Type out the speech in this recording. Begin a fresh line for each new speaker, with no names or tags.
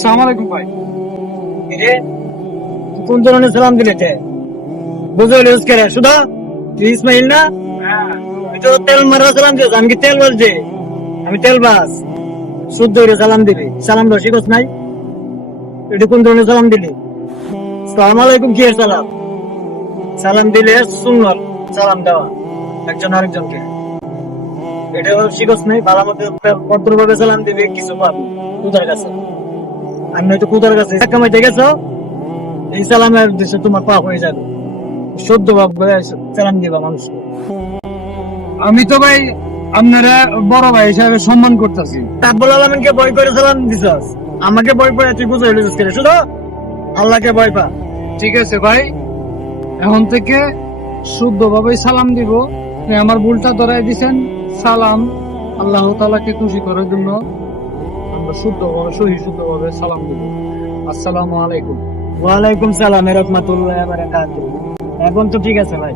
সালাম আলাইকুম ভাই।
কোন ধরনের সালাম দিলে বুঝল ইউজ করে শুধু তুই ইসমাইল না? তো তেল মারা সালাম দিস আমি কি তেল বলছি আমি তেল বাস শুদ্ধ করে সালাম দিবি। সালাম রসিকস নাই। এটা কোন ধরনের সালাম দিলি? সালাম আলাইকুম কি সালাম? সালাম দিলে সুন্নত সালাম দেওয়া একজন আরেকজনকে। এটা শিখস নাই ভালো মতো ভদ্রভাবে সালাম দিবি কিছু পাবি কুদার কাছে। আমি কুদার কাছে কামাইতে গেছো এই সালামের দেশে তোমার পাপ হয়ে যাবে। সদ্য ভাবে সালাম দিবা মানুষকে।
আমি তো ভাই আপনারা বড় ভাই হিসাবে সম্মান করতেছি।
তাব্বুল আলমিনকে ভয় করে সালাম দিছস আমাকে ভয় করে তুই বুঝে হইলিস করে শুধু আল্লাহকে ভয় পা।
ঠিক আছে ভাই এখন থেকে শুদ্ধ ভাবে সালাম দিব। আমার ভুলটা ধরাই দিছেন। সালাম আল্লাহ তালাকে খুশি করার জন্য আমরা শুদ্ধ ভাবে সহি শুদ্ধ ভাবে সালাম দিব। আসসালামু আলাইকুম।
ওয়ালাইকুম সালাম এরকম এখন তো ঠিক আছে ভাই।